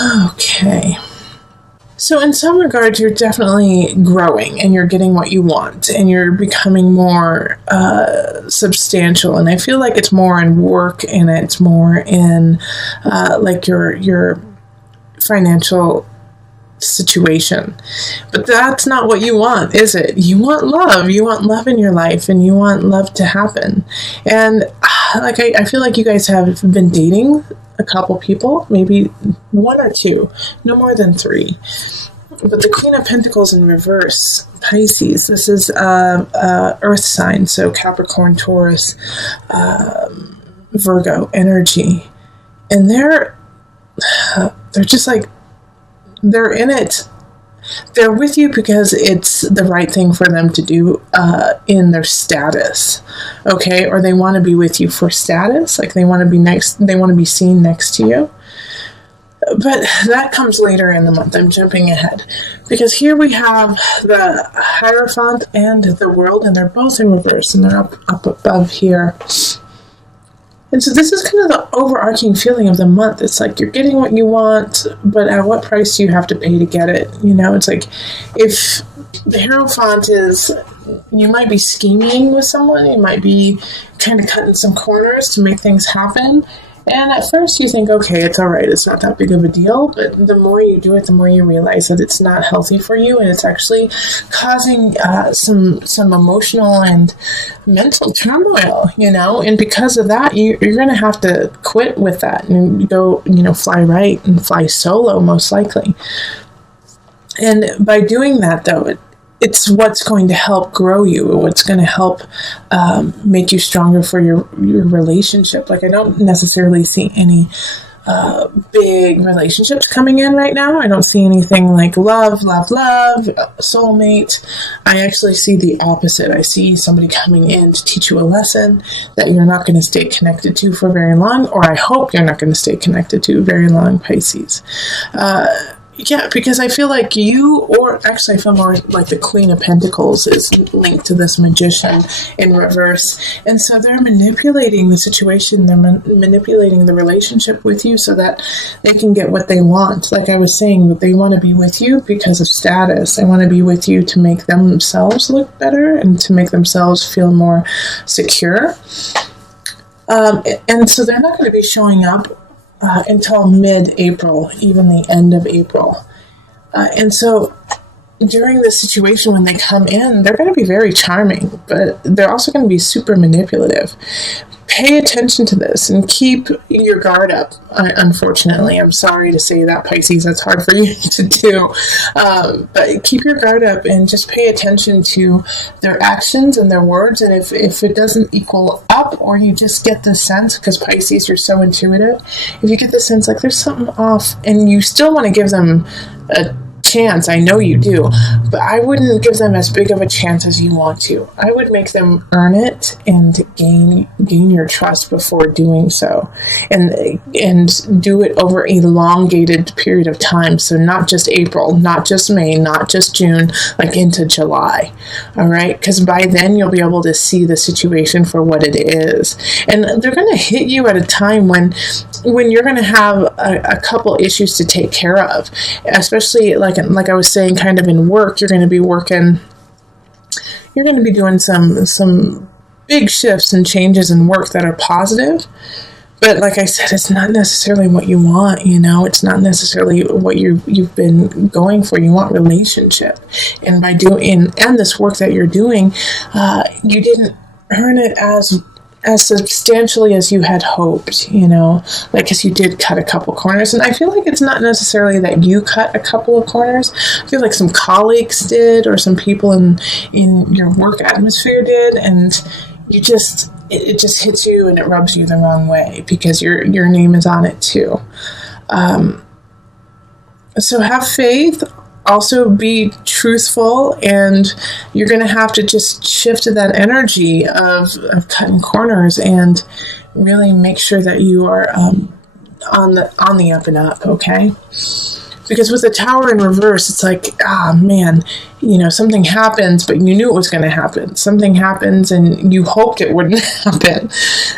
Okay. So in some regards, you're definitely growing and you're getting what you want and you're becoming more substantial. And I feel like it's more in work and it's more in like your financial situation. But that's not what you want, is it? You want love. You want love in your life and you want love to happen. And like I feel like you guys have been dating a couple people, maybe one or two, no more than three. But the Queen of Pentacles in reverse, Pisces, this is earth sign, so Capricorn, Taurus, Virgo energy. And they're just like, they're in it. They're with you because it's the right thing for them to do in their status, okay? Or they want to be with you for status, like they want to be seen next to you. But that comes later in the month. I'm jumping ahead because here we have the Hierophant and the World, and they're both in reverse, and they're up above here. And so this is kind of the overarching feeling of the month. It's like you're getting what you want, but at what price do you have to pay to get it? You know, it's like if the Hierophant is, you might be scheming with someone, you might be kind of cutting some corners to make things happen. And at first you think, okay, it's all right, it's not that big of a deal. But the more you do it, the more you realize that it's not healthy for you. And it's actually causing some emotional and mental turmoil, you know. And because of that, you're going to have to quit with that and go, you know, fly right and fly solo, most likely. And by doing that, though, it's what's going to help grow you, what's going to help make you stronger for your relationship. Like, I don't necessarily see any big relationships coming in right now. I don't see anything like love, soulmate. I actually see the opposite. I see somebody coming in to teach you a lesson that you're not going to stay connected to for very long, or I hope you're not going to stay connected to very long, Pisces. Yeah, because I feel like you, or actually I feel more like the Queen of Pentacles is linked to this Magician in reverse. And so they're manipulating the situation, they're manipulating the relationship with you so that they can get what they want. Like I was saying, they want to be with you because of status. They want to be with you to make themselves look better and to make themselves feel more secure. And so they're not going to be showing up until mid-April, even the end of April. And so during this situation, when they come in, they're going to be very charming, but they're also going to be super manipulative. Pay attention to this and keep your guard up. Unfortunately, I'm sorry to say that, Pisces, that's hard for you to do. But keep your guard up and just pay attention to their actions and their words. And if it doesn't equal up, or you just get the sense, because Pisces, you're so intuitive, if you get the sense like there's something off and you still want to give them a chance, I know you do, but I wouldn't give them as big of a chance as you want to. I would make them earn it and gain your trust before doing so, and do it over a elongated period of time. So not just April, not just May, not just June, like into July. All right, because by then you'll be able to see the situation for what it is, and they're going to hit you at a time when you're going to have a couple issues to take care of, especially like I was saying, kind of in work. You're going to be doing some big shifts and changes in work that are positive. But like I said, it's not necessarily what you want, you know. It's not necessarily what you've been going for. You want relationship. And by doing this work that you're doing, you didn't earn it as substantially as you had hoped, you know, like, because you did cut a couple corners. And I feel like it's not necessarily that you cut a couple of corners. I feel like some colleagues did, or some people in your work atmosphere did, and you just, it just hits you and it rubs you the wrong way because your name is on it too. So have faith. Also be truthful, and you're going to have to just shift to that energy of cutting corners and really make sure that you are on the up and up, okay? Because with the Tower in reverse, it's like, man, something happens, but you knew it was going to happen. Something happens and you hoped it wouldn't happen.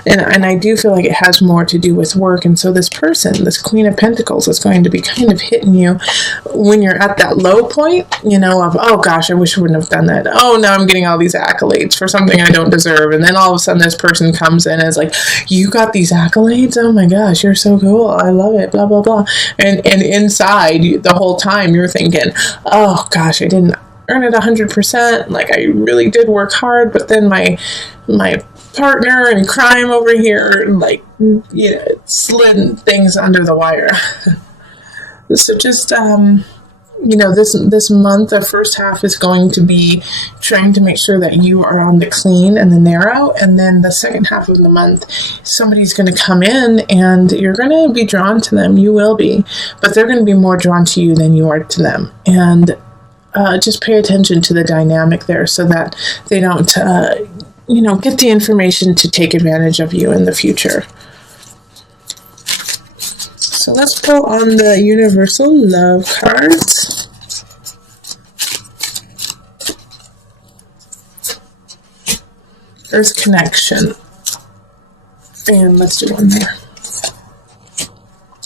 And I do feel like it has more to do with work. And so this person, this Queen of Pentacles, is going to be kind of hitting you when you're at that low point, of, oh gosh, I wish I wouldn't have done that. Oh, now I'm getting all these accolades for something I don't deserve. And then all of a sudden this person comes in and is like, you got these accolades? Oh my gosh, you're so cool. I love it, blah, blah, blah. And inside the whole time you're thinking, oh gosh, I didn't earn it 100%. Like, I really did work hard, but then my partner in crime over here, slid things under the wire. So just, this month, the first half is going to be trying to make sure that you are on the clean and the narrow. And then the second half of the month, somebody's going to come in and you're going to be drawn to them. You will be, but they're going to be more drawn to you than you are to them. And just pay attention to the dynamic there so that they don't, get the information to take advantage of you in the future. So let's pull on the Universal Love cards. Earth Connection. And let's do one there.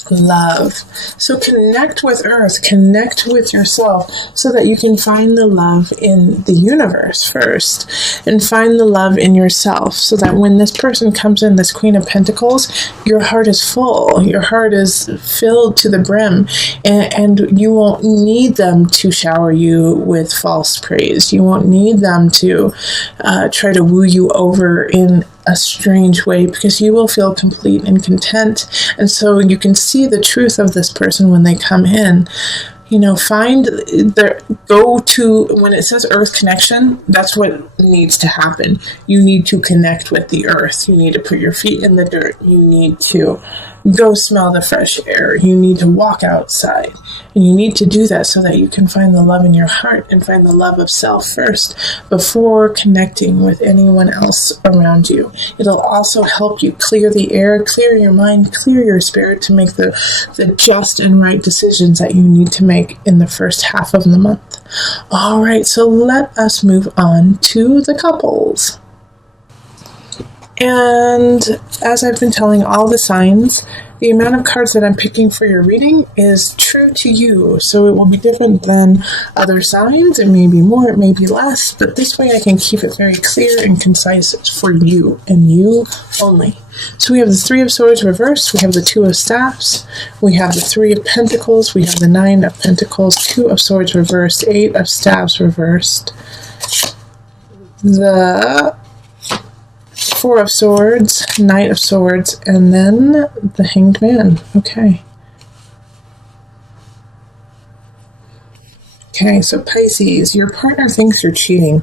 Love. So connect with Earth, connect with yourself so that you can find the love in the universe first and find the love in yourself so that when this person comes in, this Queen of Pentacles, your heart is full, your heart is filled to the brim, and you won't need them to shower you with false praise. You won't need them to try to woo you over in a strange way, because you will feel complete and content. And so you can see the truth of this person when they come in. Go to, when it says Earth Connection, that's what needs to happen. You need to connect with the earth. You need to put your feet in the dirt. You need to go smell the fresh air. You need to walk outside. And you need to do that so that you can find the love in your heart and find the love of self first before connecting with anyone else around you. It'll also help you clear the air, clear your mind, clear your spirit to make the just and right decisions that you need to make in the first half of the month. All right, so let us move on to the couples. And as I've been telling all the signs, the amount of cards that I'm picking for your reading is true to you. So it will be different than other signs. It may be more, it may be less, but this way I can keep it very clear and concise for you and you only. So we have the Three of Swords reversed, we have the Two of Staffs, we have the Three of Pentacles, we have the Nine of Pentacles, Two of Swords reversed, Eight of Staffs reversed, the Four of Swords, Knight of Swords, and then the Hanged Man. Okay, so Pisces, your partner thinks you're cheating.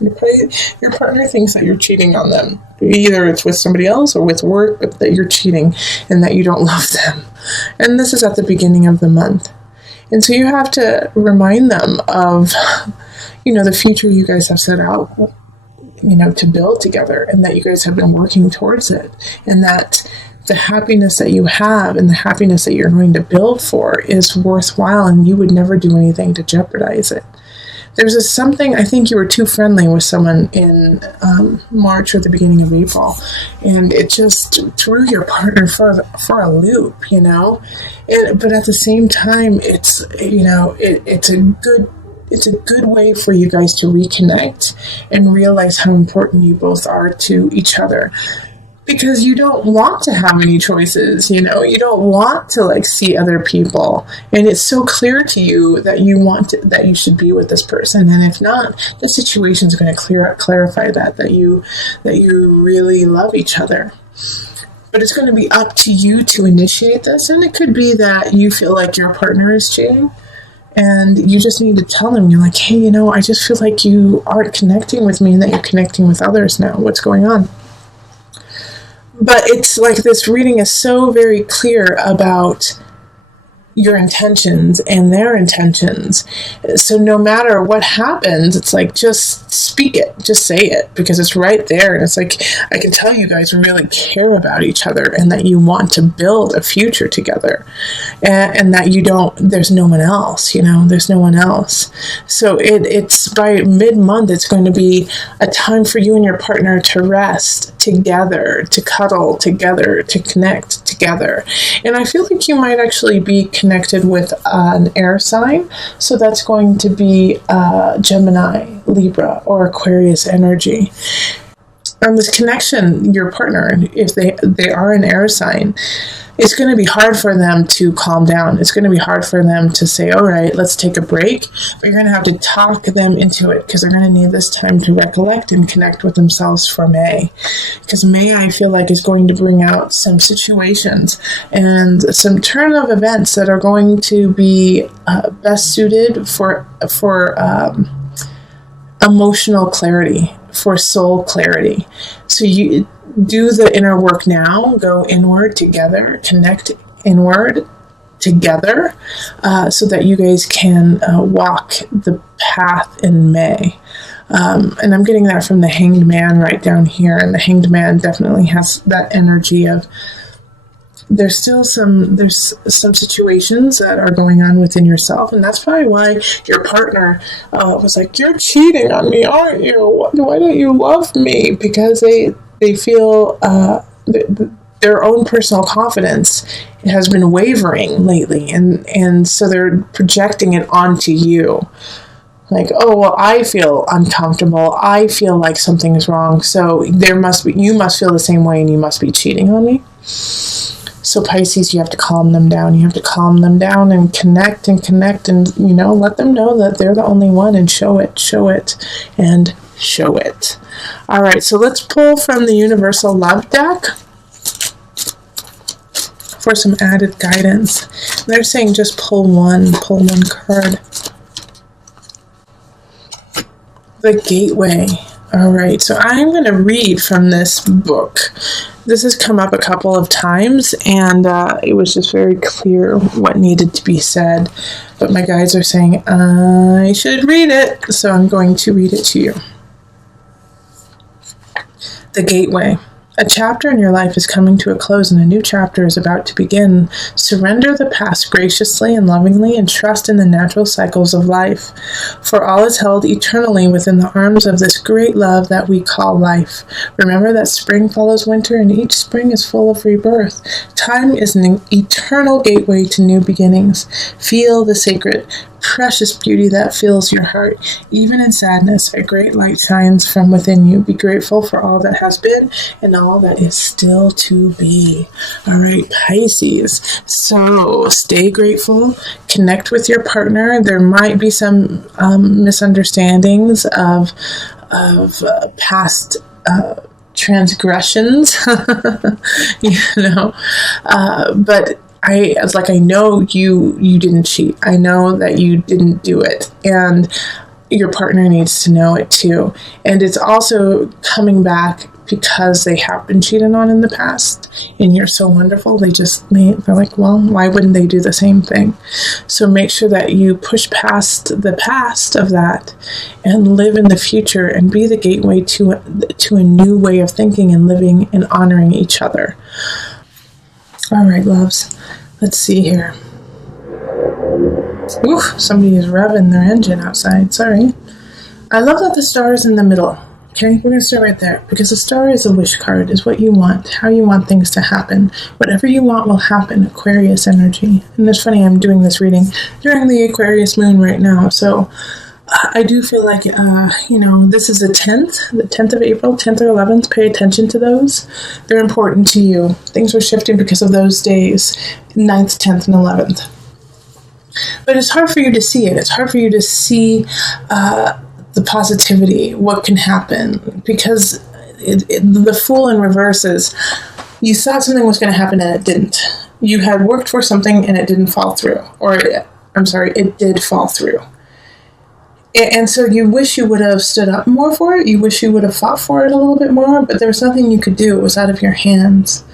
Your partner thinks that you're cheating on them. Either it's with somebody else or with work, but that you're cheating and that you don't love them. And this is at the beginning of the month. And so you have to remind them of, the future you guys have set out, to build together, and that you guys have been working towards it, and that the happiness that you have and the happiness that you're going to build for is worthwhile, and you would never do anything to jeopardize it. There's something, I think you were too friendly with someone in March or the beginning of April, and it just threw your partner for a loop, but at the same time, it's it's a good way for you guys to reconnect and realize how important you both are to each other. Because you don't want to have any choices, you don't want to see other people. And it's so clear to you that that you should be with this person. And if not, the situation is going to clarify that you really love each other. But it's going to be up to you to initiate this. And it could be that you feel like your partner is cheating. And you just need to tell them, you're like, hey, I just feel like you aren't connecting with me and that you're connecting with others now. What's going on? But it's like this reading is so very clear about your intentions and their intentions. So no matter what happens, it's like, just speak it, just say it, because it's right there. And it's like, I can tell you guys really care about each other and that you want to build a future together, and that you don't, there's no one else, there's no one else. So it's by mid-month, it's going to be a time for you and your partner to rest together, to cuddle together, to connect together. And I feel like you might actually be connected with an air sign. So that's going to be Gemini, Libra, or Aquarius energy. And this connection, your partner, if they are an air sign, it's going to be hard for them to calm down. It's going to be hard for them to say, all right, let's take a break. But you're going to have to talk them into it, because they're going to need this time to recollect and connect with themselves for May. Because May, I feel like, is going to bring out some situations and some turn of events that are going to be best suited for emotional clarity, for soul clarity. So you do the inner work now, go inward together, connect inward together, so that you guys can walk the path in May. And I'm getting that from the Hanged Man right down here. And the Hanged Man definitely has that energy of, there's some situations that are going on within yourself, and that's probably why your partner was like, you're cheating on me, aren't you? Why don't you love me? Because they feel their own personal confidence has been wavering lately, and so they're projecting it onto you. Like, oh, well, I feel uncomfortable. I feel like something is wrong. So you must feel the same way, and you must be cheating on me. So Pisces, you have to calm them down. You have to calm them down and connect and let them know that they're the only one, and show it, and show it. All right, so let's pull from the Universal Love deck for some added guidance. They're saying just pull one card. The Gateway. All right, so I'm going to read from this book. This has come up a couple of times, and it was just very clear what needed to be said. But my guides are saying I should read it, so I'm going to read it to you. The Gateway. A chapter in your life is coming to a close, and a new chapter is about to begin. Surrender the past graciously and lovingly, and trust in the natural cycles of life. For all is held eternally within the arms of this great love that we call life. Remember that spring follows winter, and each spring is full of rebirth. Time is an eternal gateway to new beginnings. Feel the sacred, precious beauty that fills your heart. Even in sadness, a great light shines from within you. Be grateful for all that has been and all that is still to be. All right, Pisces. So stay grateful. Connect with your partner. There might be some misunderstandings of past transgressions, but I know you didn't cheat. I know that you didn't do it, and your partner needs to know it too. And it's also coming back because they have been cheated on in the past, and you're so wonderful. They're like, well, why wouldn't they do the same thing? So make sure that you push past the past of that and live in the future and be the gateway to a new way of thinking and living and honoring each other. All right, loves. Let's see here. Ooh, somebody is revving their engine outside. Sorry. I love that the star is in the middle. Okay, we're going to start right there, because the star is a wish card, is what you want, how you want things to happen. Whatever you want will happen, Aquarius energy. And it's funny, I'm doing this reading during the Aquarius moon right now, so I do feel like, this is the 10th of April, 10th or 11th. Pay attention to those. They're important to you. Things are shifting because of those days, 9th, 10th, and 11th. But it's hard for you to see it. It's hard for you to see the positivity, what can happen, because the Fool in reverse is, you thought something was going to happen and it didn't. You had worked for something and it didn't fall through. It did fall through. And so you wish you would have stood up more for it. You wish you would have fought for it a little bit more, but there was nothing you could do. It was out of your hands.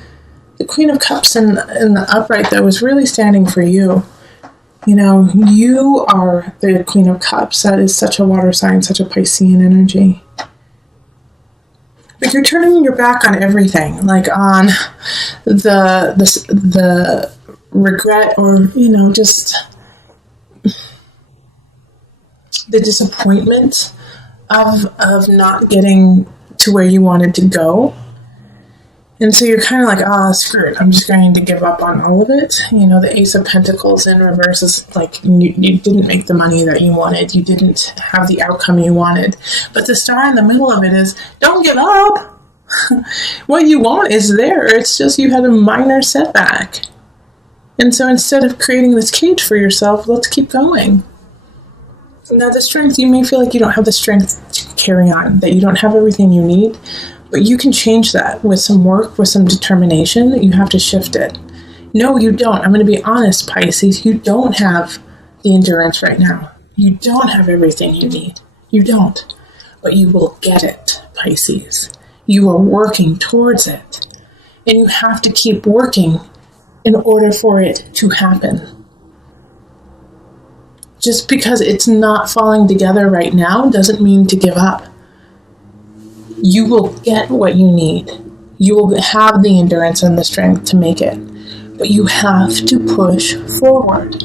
The Queen of Cups in the upright, though, was really standing for you. You know, you are the Queen of Cups. That is such a water sign, such a Piscean energy. But you're turning your back on everything, like on the regret, or, you know, just the disappointment of not getting to where you wanted to go. And so you're kind of like, screw it. I'm just going to give up on all of it. You know, the Ace of Pentacles in reverse is like you didn't make the money that you wanted. You didn't have the outcome you wanted. But the star in the middle of it is, don't give up. What you want is there. It's just you had a minor setback. And so instead of creating this cage for yourself, let's keep going. Now, the strength, you may feel like you don't have the strength to carry on, that you don't have everything you need. But you can change that with some work, with some determination. You have to shift it. No, you don't. I'm going to be honest, Pisces. You don't have the endurance right now. You don't have everything you need. You don't. But you will get it, Pisces. You are working towards it. And you have to keep working in order for it to happen. Just because it's not falling together right now doesn't mean to give up. You will get what you need. You will have the endurance and the strength to make it. But you have to push forward.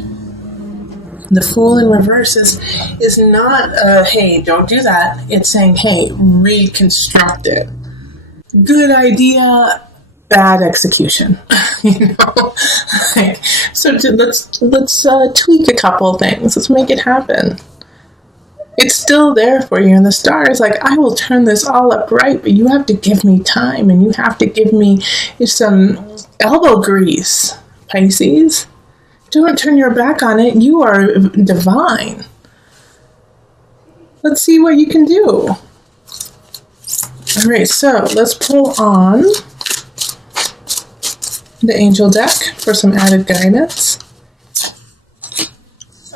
The Fool in reverse is not, hey, don't do that. It's saying, hey, reconstruct it. Good idea, bad execution. You know? So let's tweak a couple things. Let's make it happen. It's still there for you, and the star is like, I will turn this all up right, but you have to give me time, and you have to give me some elbow grease, Pisces. Don't turn your back on it. You are divine. Let's see what you can do. All right, so let's pull on the angel deck for some added guidance.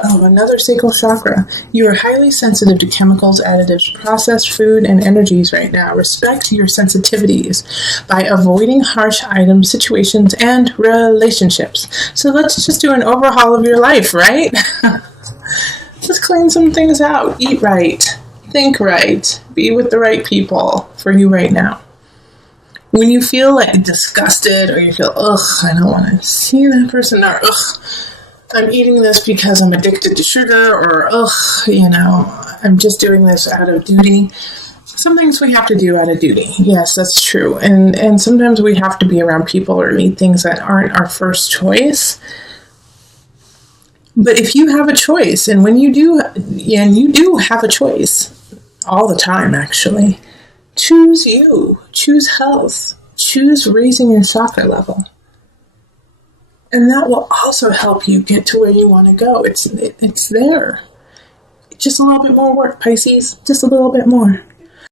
Oh, another sacral chakra. You are highly sensitive to chemicals, additives, processed food, and energies right now. Respect your sensitivities by avoiding harsh items, situations, and relationships. So let's just do an overhaul of your life, right? Let's clean some things out. Eat right. Think right. Be with the right people for you right now. When you feel like disgusted, or you feel, I don't want to see that person, or I'm eating this because I'm addicted to sugar, or, I'm just doing this out of duty. Some things we have to do out of duty. Yes, that's true. And sometimes we have to be around people or eat things that aren't our first choice. But if you have a choice, and when you do, and you do have a choice all the time, actually, choose you, choose health, choose raising your chakra level. And that will also help you get to where you want to go. It's there. Just a little bit more work, Pisces. Just a little bit more.